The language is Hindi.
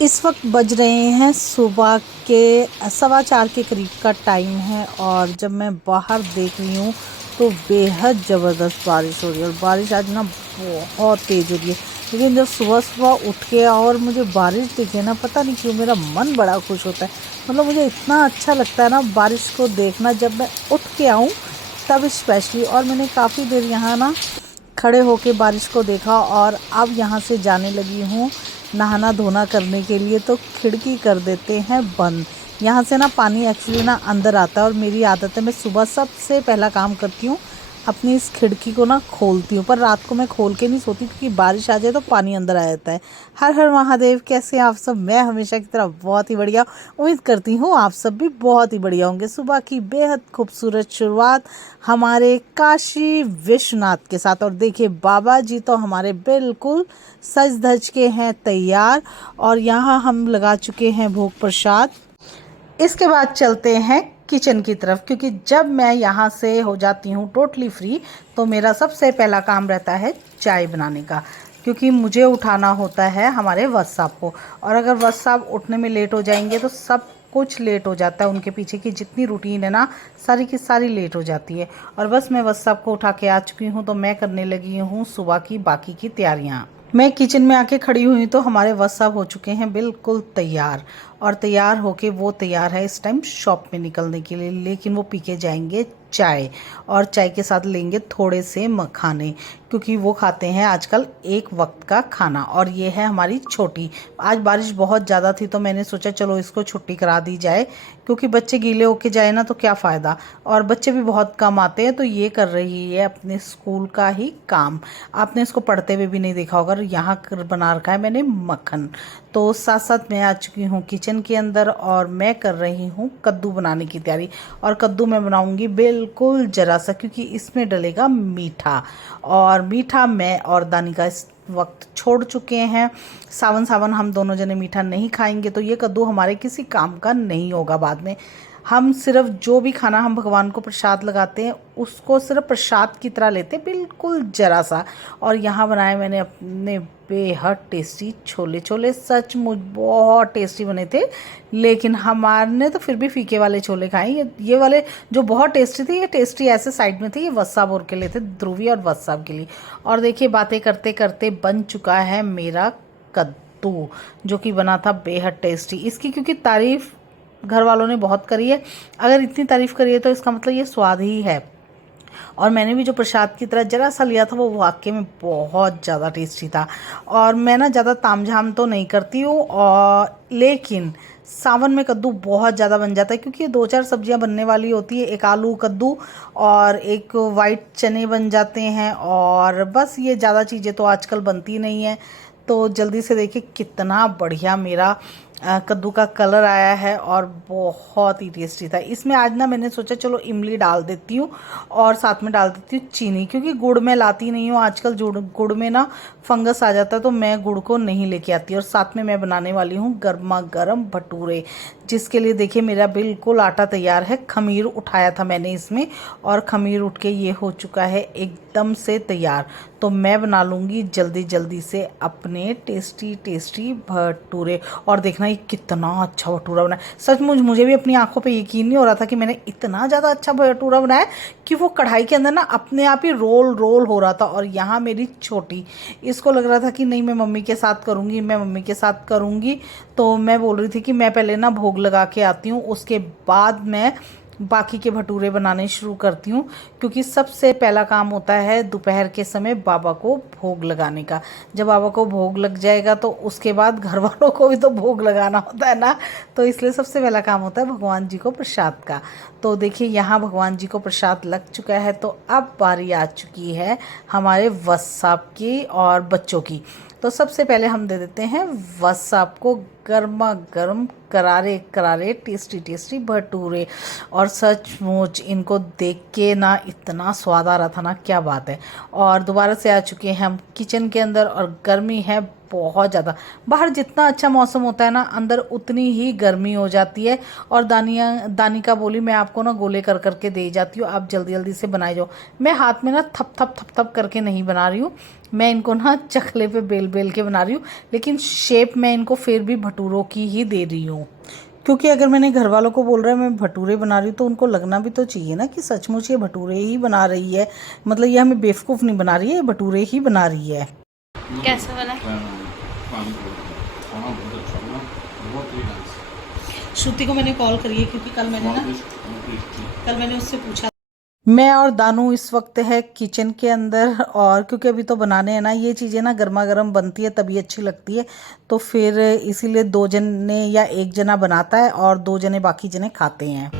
इस वक्त बज रहे हैं सुबह के 4:15 के करीब का टाइम है और जब मैं बाहर देख रही हूँ तो बेहद ज़बरदस्त बारिश हो रही है और बारिश आज ना बहुत तेज़ हो रही है। लेकिन जब सुबह सुबह उठ के और मुझे बारिश दिखे ना, पता नहीं क्यों मेरा मन बड़ा खुश होता है। मतलब मुझे इतना अच्छा लगता है ना बारिश को देखना, जब मैं उठ के आऊँ तब स्पेशली। और मैंने काफ़ी देर यहाँ ना खड़े होके बारिश को देखा और अब यहाँ से जाने लगी हूँ नहाना धोना करने के लिए। तो खिड़की कर देते हैं बंद। यहाँ से ना पानी एक्चुअली ना अंदर आता है और मेरी आदत है, मैं सुबह सबसे पहला काम करती हूँ अपनी इस खिड़की को ना खोलती हूँ। पर रात को मैं खोल के नहीं सोती क्योंकि बारिश आ जाए तो पानी अंदर आ जाता है। हर हर महादेव, कैसे हैं आप सब? मैं हमेशा की तरह बहुत ही बढ़िया। उम्मीद करती हूँ आप सब भी बहुत ही बढ़िया होंगे। सुबह की बेहद खूबसूरत शुरुआत हमारे काशी विश्वनाथ के साथ। और देखिए बाबा जी तो हमारे बिल्कुल सज धज के हैं तैयार और यहाँ हम लगा चुके हैं भोग प्रसाद। इसके बाद चलते हैं किचन की तरफ, क्योंकि जब मैं यहाँ से हो जाती हूँ टोटली फ्री तो मेरा सबसे पहला काम रहता है चाय बनाने का, क्योंकि मुझे उठाना होता है हमारे वत्स साहब को। और अगर वत्स साहब उठने में लेट हो जाएंगे तो सब कुछ लेट हो जाता है। उनके पीछे की जितनी रूटीन है ना, सारी की सारी लेट हो जाती है। और बस मैं वत्स साहब को उठा के आ चुकी हूँ तो मैं करने लगी हूँ सुबह की बाकी की तैयारियाँ। मैं किचन में आके खड़ी हुई तो हमारे वत्स साहब हो चुके हैं बिल्कुल तैयार। और तैयार होके वो तैयार है इस टाइम शॉप में निकलने के लिए, लेकिन वो पी के जाएंगे चाय। और चाय के साथ लेंगे थोड़े से मखाने, क्योंकि वो खाते हैं आजकल एक वक्त का खाना। और ये है हमारी छोटी। आज बारिश बहुत ज़्यादा थी तो मैंने सोचा चलो इसको छुट्टी करा दी जाए, क्योंकि बच्चे गीले होके जाए ना तो क्या फ़ायदा। और बच्चे भी बहुत कम आते हैं तो ये कर रही है अपने स्कूल का ही काम। आपने इसको पढ़ते हुए भी नहीं देखा होगा। यहाँ बना रखा है मैंने मक्खन। तो साथ साथ मैं आ चुकी हूँ किचन के अंदर और मैं कर रही हूँ कद्दू बनाने की तैयारी। और कद्दू मैं बनाऊँगी बिल्कुल ज़रा सा, क्योंकि इसमें डलेगा मीठा। और मीठा मैं और दानिका इस वक्त छोड़ चुके हैं। सावन सावन हम दोनों जने मीठा नहीं खाएंगे तो ये कद्दू हमारे किसी काम का नहीं होगा बाद में। हम सिर्फ जो भी खाना हम भगवान को प्रसाद लगाते हैं उसको सिर्फ प्रसाद की तरह लेते हैं, बिल्कुल ज़रा सा। और यहाँ बनाए मैंने अपने बेहद टेस्टी छोले। छोले सचमुच बहुत टेस्टी बने थे, लेकिन हमारे तो फिर भी फीके वाले छोले खाए। ये वाले जो बहुत टेस्टी थे, ये टेस्टी ऐसे साइड में थे, ये वत्स साहब और के लिए थे, ध्रुवी और वत्स साहब के लिए। और देखिए बातें करते करते बन चुका है मेरा कद्दू, जो कि बना था बेहद टेस्टी। इसकी क्योंकि तारीफ़ घर वालों ने बहुत करी है, अगर इतनी तारीफ़ करी है तो इसका मतलब ये स्वाद ही है। और मैंने भी जो प्रसाद की तरह ज़रा सा लिया था वो वाकई में बहुत ज़्यादा टेस्टी था। और मैं ना ज़्यादा तामझाम तो नहीं करती हूँ, और लेकिन सावन में कद्दू बहुत ज़्यादा बन जाता है, क्योंकि ये 2-4 सब्जियां बनने वाली होती है। एक आलू कद्दू और एक वाइट चने बन जाते हैं, और बस ये ज़्यादा चीज़ें तो आजकल बनती नहीं हैं। तो जल्दी से देखिए कितना बढ़िया मेरा कद्दू का कलर आया है और बहुत ही टेस्टी था। इसमें आज ना मैंने सोचा चलो इमली डाल देती हूँ और साथ में डाल देती हूँ चीनी, क्योंकि गुड़ मैं लाती नहीं हूँ आजकल। गुड़ में ना फंगस आ जाता है तो मैं गुड़ को नहीं लेके आती। और साथ में मैं बनाने वाली हूँ गर्मा गर्म भटूरे, जिसके लिए देखिए मेरा बिल्कुल आटा तैयार है। खमीर उठाया था मैंने इसमें और खमीर उठ के ये हो चुका है एकदम से तैयार। तो मैं बना लूँगी जल्दी जल्दी से अपने टेस्टी टेस्टी भटूरे। और देखना ये कितना अच्छा भटूरा बनाया, सचमुच मुझे भी अपनी आंखों पे यकीन नहीं हो रहा था कि मैंने इतना ज़्यादा अच्छा भटूरा बनाया कि वो कढ़ाई के अंदर ना अपने आप ही रोल रोल हो रहा था। और यहाँ मेरी छोटी, इसको लग रहा था कि नहीं मैं मम्मी के साथ करूँगी, मैं मम्मी के साथ करूँगी। तो मैं बोल रही थी कि मैं पहले ना भोग लगा के आती हूँ, उसके बाद मैं बाकी के भटूरे बनाने शुरू करती हूँ, क्योंकि सबसे पहला काम होता है दोपहर के समय बाबा को भोग लगाने का। जब बाबा को भोग लग जाएगा तो उसके बाद घर वालों को भी तो भोग लगाना होता है ना, तो इसलिए सबसे पहला काम होता है भगवान जी को प्रसाद का। तो देखिए यहाँ भगवान जी को प्रसाद लग चुका है, तो अब बारी आ चुकी है हमारे वत्स साहब की और बच्चों की। तो सबसे पहले हम दे देते हैं वत्स साहब को गर्मा गर्म करारे करारे टेस्टी टेस्टी भटूरे। और सचमुच इनको देख के ना इतना स्वाद आ रहा था ना, क्या बात है। और दोबारा से आ चुके हैं हम किचन के अंदर और गर्मी है बहुत ज़्यादा। बाहर जितना अच्छा मौसम होता है ना, अंदर उतनी ही गर्मी हो जाती है। और दानिका बोली मैं आपको ना गोले कर करके दे जाती हूँ, आप जल्दी जल्दी से बनाए जाओ। मैं हाथ में ना थप थप थप थप करके नहीं बना रही हूँ, मैं इनको ना चकले पे बेल बेल के बना रही हूँ, लेकिन शेप मैं इनको फिर भी भटूरों की ही दे रही हूँ, क्योंकि अगर मैंने घर वालों को बोल रहा है मैं भटूरे बना रही हूँ तो उनको लगना भी तो चाहिए ना कि सचमुच ये भटूरे ही बना रही है, मतलब ये हमें बेवकूफ़ नहीं बना रही है, ये भटूरे ही बना रही है। कैसा वाला? श्रुति को मैंने कॉल करी है क्योंकि कल मैंने उससे पूछा। मैं और दानू इस वक्त है किचन के अंदर, और क्योंकि अभी तो बनाने हैं ना, ये चीज़ें ना गर्मा गर्म बनती है तभी अच्छी लगती है, तो फिर इसीलिए 2 जने या 1 जना बनाता है और 2 जने बाकी जने खाते हैं।